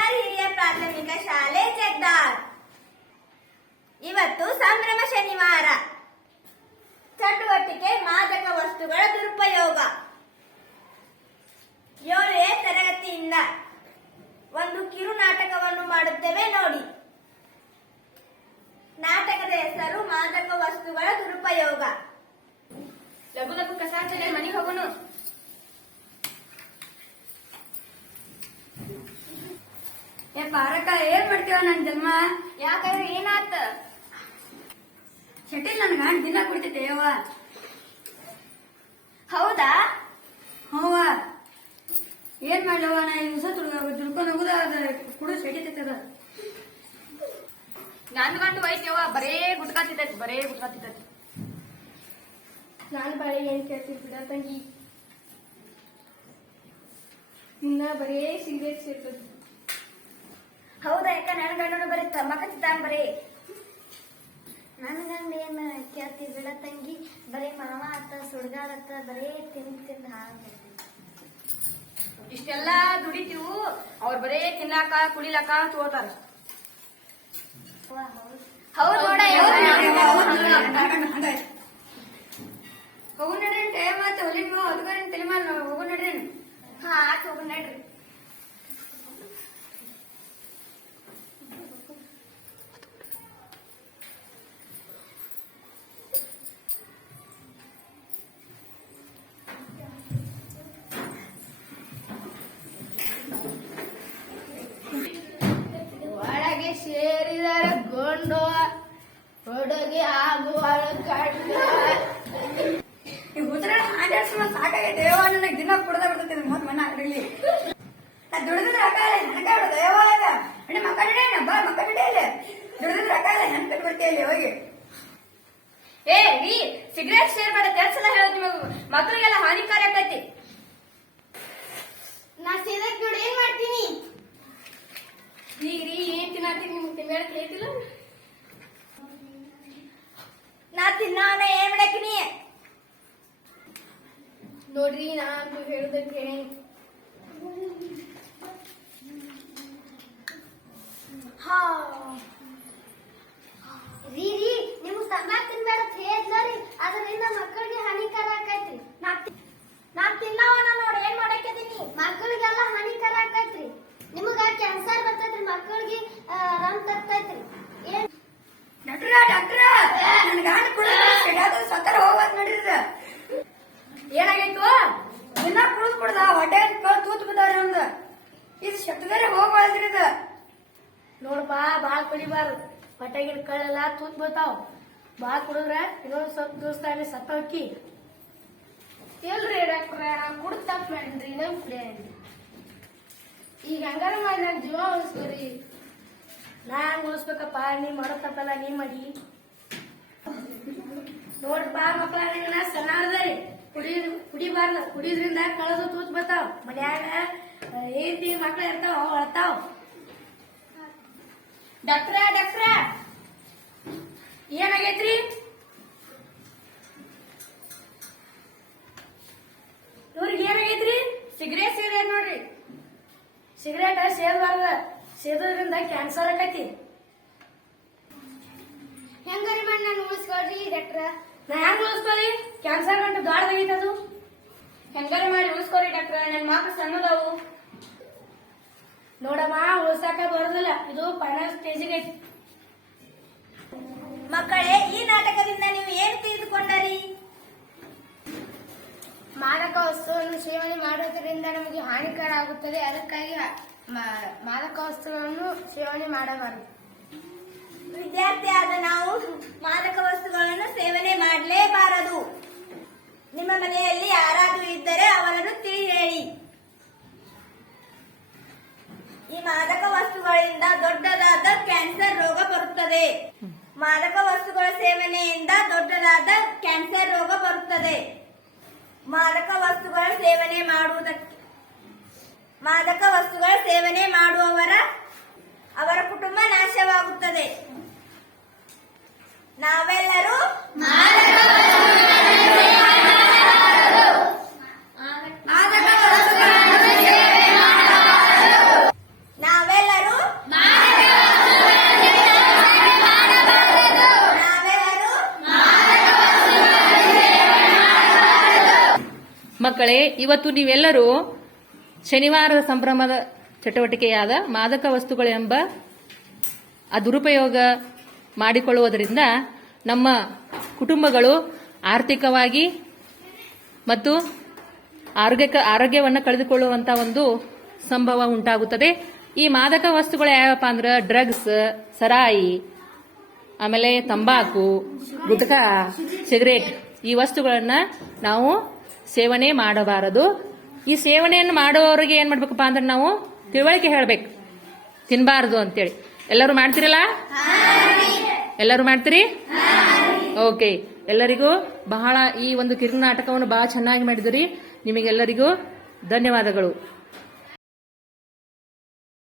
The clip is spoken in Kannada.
ಸರ್ಕಾರಿ ಹಿರಿಯ ಪ್ರಾಥಮಿಕ ಶಾಲೆ ಜಗ್ದಾರ್. ಇವತ್ತು ಸಂಭ್ರಮ ಶನಿವಾರ. ಚಟುವಟಿಕೆ, ಮಾದಕ ವಸ್ತುಗಳ ದುರುಪಯೋಗ. ಏಳನೇ ತರಗತಿಯಿಂದ ಒಂದು ಕಿರು ನಾಟಕವನ್ನು ಮಾಡುತ್ತೇವೆ ನೋಡಿ. ನಾಟಕದ ಹೆಸರು ಮಾದಕ ವಸ್ತುಗಳ ದುರುಪಯೋಗ. ಲಘು ಲಘು ಕಸಾಂಚನೆ ಮನೆ ಹೋಗೋಣ. ಏ ಪಾರಕ ಏನ್ ಮಾಡ್ತೀವ ನನ್ ಜನ್ಮ? ಯಾಕಂದ್ರೆ ಏನಾತ? ಶೆಟ್ಟಿಲ್ ನನ್ ಗಂಡ ದಿನ ಕುಡಿತೈತೆ ಯವ್ವ. ಹೌದಾ? ಹೂವ ಏನ್ ಮಾಡ್ಲವ ನಾ ಈ ದಿವಸ ದುಡ್ಕೊಂಡು ಹೋಗುದ ಅದ ಕುಡು ಶೆಟ್ಟಿತೈತದ ನನ್ ಗಂಟು ವೈದ್ಯವ ಬರೇ ಗುಟ್ಕಾತಿದ್ದೈತಿ ಬರೇ ಗುಟ್ಕಾತಿದ್ದೈತಿ ನಾನು ಬಾಳೆ ಏನ್ ಕೇಳ್ತೀನಿ ಬಿಡ ತಂಗಿ. ಇನ್ನ ಬರೇ ಸಿಗರೇಟ್ ಸೇರ್ತದೆ ನನ್ನ ಗಂಡನು ಬರೀ ತಮ್ಮಕತ್ತಿದ್ದಾನ ಬರೀ ನನ್ನ ಗಂಡ ಏನ್ ಕೇಳ್ತಿ ಬಿಡ ತಂಗಿ ಬರೀ ಮಾವ ಆತ ಸುಡ್ಗಾಡ ಆತ ಬರೀ ತಿಂದ್ ತಿಂದ್ ಹಾಗೆ. ಇಷ್ಟೆಲ್ಲಾ ದುಡಿತೀವು ಅವ್ರ ಬರೇ ತಿನ್ನಾಕ ಕುಡಿಲಾಕ ತಗೋತಾರ ಹೌದ್ ನೋಡ ಹೋಗು ನಡ್ರಿ ಟೈಮ್ ಆಯ್ತು ಹೊಲಿ ನೀವು ಹೊಲ್ಗಾರಿನ ತಲೆ ಹೋಗು ನಡ್ರಿ ಹಾ ಆತ್ ಹೋಗು ನಡ್ರಿ. ಗೊಂಡು ಹುಡುಗಿ ಕಂಡು ಈ ಹುತ್ರ ಆಡಾಡ್ಸೋ ಸಾಕಾಗೈತೆ ನನಗೆ ದಿನ ಕುಡ್ದ ಬಿಡ್ತೈತೆ ಮತ್ ಮನ ಅಡ್ರಲ್ಲಿ ನಾ ದುಡಿದ್ರೆ ಅಕಾಲ ನನಗ ಯವ್ವ ಈಗ ಅಣ್ಣ ಬಾ ಮಕ್ಕ ಇಲ್ಲ. ದುಡಿದ್ರೆ ಹಾಕಲ್ಲ ಹೆಣ್ ಕಟ್ ಹೋಗಿ? ಏ ರೀ ಸಿಗರೇಟ್ ಸೇರ್ಬೇಡ ಕೆಲ್ಸದ ಹೇಳೋದು ನಿಮಗ. ಮಕ್ಕಳಿಗೆಲ್ಲ ಹಾನಿಕಾರಿ ಆಕೈತಿ ನಾ ಸೇದಕ್ ನೋಡಿ ಏನ್ ಮಾಡ್ತೀನಿ? ರೀ ರೀ ಏನ್ ತಿನ್ನತ್ತೀನಿ ನಿಮ್ಗೆ ಕೇಳ್ತಿಲ್ಲ ನಾ ತಿನ್ನವನ ಏನ್ ಮಾಡಕಿನಿ ನೋಡ್ರಿ ನಾನು ಹೇಳುದಕ್ಕೆ ಹೇಳಿ. ಹಾ. ರೀ ರೀ ನಿಮ್ಗ್ ತಂಬಾಕ್ ತಿನ್ಬೇಡ ಅಂತ ಹೇಳಿದ್ಲರಿ ಅದರಿಂದ ಮಕ್ಕಳಿಗೆ ಹಾನಿಕರ ಆಕೈತ್ರಿ. ನಾ ನಾ ತಿನ್ನವನ ನೋಡ್ ಏನ್ ಮಾಡಾಕದೀನಿ ಮಕ್ಕಳಿಗೆಲ್ಲ ಹಾನಿಕರ ಆಕೈತ್ರಿ. ನಿಮಗ ಕ್ಯಾನ್ಸರ್ ಬರ್ತೈತ್ರಿ ಮಕ್ಕಳಿಗೆ ರಮ್ ತರ್ತೈತ್ರಿ. ಏನ್ ಡಾಕ್ಟ್ರ ಡಾಕ್ಟ್ರ. ನನ್ ಗಂಡ ಕುಡಿದ ಸಕ್ಕರೆ ಹೋಗೋದ್ ನಡೀತದ ಏನಾಗೈತು? ದಿನ ಕುಡಿದ್ ಕುಡ್ದ ಹೊಟ್ಟೆ ತೂತ್ ಬಿದ್ದಾರ ನಮ್ದು. ಇದು ಹೋಗ್ಬಾರ್ದ್ರಿ ಇದು. ನೋಡಪ್ಪ, ಬಾಳ್ ಕುಡಿಬಾರ್ದು ಹೊಟ್ಟೆಗಿನ ಕಳ್ಳೆಲ್ಲ ತೂತ್ ಬರ್ತಾವ್ ಬಾಳ್ ಕುಡಿದ್ರ ಇನ್ನೊಂದು ಸ್ವಲ್ಪ ದಿವಸ ಸತ್ತೋಕ್ಕಿ ಇಲ್ರಿ ಡಾಕ್ಟ್ರ ಕುಡ್ದು ತಪ್ಪು ಮಾಡಿದ್ರಿ ಇನ್ನೊಂದು ಕುಡಿಯನ್ರಿ ಈಗ ಹಂಗಾರ ಮಾಡಿ ನಾನು ಜೀವ ಉಳಿಸ್ಕೊರಿ ನಾ ಹಂಗ ಉಳಿಸ್ಬೇಕಪ್ಪ ನೀ ಮಾಡೋ ತಪ್ಪಲ್ಲ ನೀ ಮಾಡಿ. ನೋಡ್ರಪ್ಪ ಮಕ್ಳ ನಾ ಸಣ್ಣರ್ದರಿ ಕುಡಿ, ಕುಡಿಬಾರ್ದು, ಕುಡಿದ್ರಿಂದ ಕಳದು ತೂತ್ ಬರ್ತಾವ ಮನ್ಯಾಗ ಏನ್ತಿ ಮಕ್ಳು ಇರ್ತಾವ, ಅವ್ ಅಳ್ತಾವ್. ಡಾಕ್ಟ್ರ ಡಾಕ್ಟ್ರ. ಏನಾಗೈತ್ರಿ? ಇವ್ರಿಗೆ ಏನಾಗೈತ್ರಿ? ಸಿಗರೇಟ್ ಸೇರಿ ನೋಡ್ರಿ. ಸಿಗರೇಟ್ ಸೇದಬಾರ್ದ ಸೇದೋದ್ರಿಂದ ಕ್ಯಾನ್ಸರ್ ಆಕೈತಿ. ಹೆಂಗಾರಿ ಮಾಡಿ ನಾನು ಉಳಿಸ್ಕೊಳ್ರಿ ಡಾಕ್ಟ್ರ. ನಾ ಹೆಂಗ್ ಉಳಿಸ್ಕೊಳ್ಳಿ ಕ್ಯಾನ್ಸರ್ ಗಂಟು ಅದು ಹೆಂಗಾರ ಮಾಡಿ ಉಳಿಸ್ಕೊರಿ ಡಾಕ್ಟ್ರ ನನ್ ಮಕ್ಳು ಸಣ್ಣದವು. ನೋಡಮ್ಮ ಉಳಿಸಾಕ ಬರೋದಿಲ್ಲ. ಇದು ಫೈನಲ್ ಸ್ಟೇಜಿಗೆ ಐತಿ. ಮಕ್ಕಳೇ ಈ ನಾಟಕದಿಂದ ನೀವು ಏನ್ ತಿಳಿದುಕೊಂಡರಿ? ಮಾದಕ ವಸ್ತುವನ್ನು ಸೇವನೆ ಮಾಡುವುದರಿಂದ ನಮಗೆ ಹಾನಿಕರ ಆಗುತ್ತದೆ ಅದಕ್ಕಾಗಿ ಮಾ- ಮಾದಕ ವಸ್ತುಗಳನ್ನು ಸೇವನೆ ಮಾಡಬಾರದು. ವಿದ್ಯಾರ್ಥಿಯಾದ ನಾವು ಮಾದಕ ವಸ್ತುಗಳನ್ನು ಸೇವನೆ ಮಾಡಲೇಬಾರದು ನಿಮ್ಮ ಮನೆಯಲ್ಲಿ ಯಾರಾದರೂ ಇದ್ದರೆ ಅವರನ್ನು ತಿಳಿ ಹೇಳಿ ಈ ಮಾದಕ ವಸ್ತುಗಳಿಂದ ದೊಡ್ಡದಾದ ಕ್ಯಾನ್ಸರ್ ರೋಗ ಬರುತ್ತದೆ. ಮಾದಕ ವಸ್ತುಗಳ ಸೇವನೆಯಿಂದ ದೊಡ್ಡದಾದ ಕ್ಯಾನ್ಸರ್ ರೋಗ ಬರುತ್ತದೆ. ಮಾದಕ ವಸ್ತುಗಳ ಸೇವನೆ ಮಾಡುವುದಕ್ಕೆ, ಮಾದಕ ವಸ್ತುಗಳ ಸೇವನೆ ಮಾಡುವವರ, ಅವರ ಕುಟುಂಬ ನಾಶವಾಗುತ್ತದೆ. ನಾವೆಲ್ಲರೂ ಮಕ್ಕಳೇ, ಇವತ್ತು ನೀವೆಲ್ಲರೂ ಶನಿವಾರದ ಸಂಭ್ರಮದ ಚಟುವಟಿಕೆಯಾದ ಮಾದಕ ವಸ್ತುಗಳೆಂಬ ಆ ದುರುಪಯೋಗ ಮಾಡಿಕೊಳ್ಳುವುದರಿಂದ ನಮ್ಮ ಕುಟುಂಬಗಳು ಆರ್ಥಿಕವಾಗಿ ಮತ್ತು ಆರೋಗ್ಯಕ, ಆರೋಗ್ಯವನ್ನು ಕಳೆದುಕೊಳ್ಳುವಂತ ಒಂದು ಸಂಭವ ಉಂಟಾಗುತ್ತದೆ. ಈ ಮಾದಕ ವಸ್ತುಗಳು ಯಾವಪ್ಪ ಅಂದ್ರೆ ಡ್ರಗ್ಸ್, ಸರಾಯಿ, ಆಮೇಲೆ ತಂಬಾಕು, ಗುಟ್ಕಾ, ಸಿಗರೇಟ್ ಈ ವಸ್ತುಗಳನ್ನು ನಾವು ಸೇವನೆ ಮಾಡಬಾರದು. ಈ ಸೇವನೆಯನ್ನು ಮಾಡುವವರಿಗೆ ಏನ್ ಮಾಡ್ಬೇಕಪ್ಪ ಅಂದ್ರೆ ನಾವು ತಿಳುವಳಿಕೆ ಹೇಳ್ಬೇಕು. ತಿನ್ಬಾರದು ಅಂತೇಳಿ. ಎಲ್ಲರೂ ಮಾಡ್ತಿರಲ್ಲ? ಎಲ್ಲರೂ ಮಾಡ್ತೀರಿ? ಓಕೆ. ಎಲ್ಲರಿಗೂ ಬಹಳ ಈ ಒಂದು ಕಿರುನಾಟಕವನ್ನು ಬಹಳ ಚೆನ್ನಾಗಿ ಮಾಡಿದಿರಿ. ನಿಮಗೆಲ್ಲರಿಗೂ ಧನ್ಯವಾದಗಳು.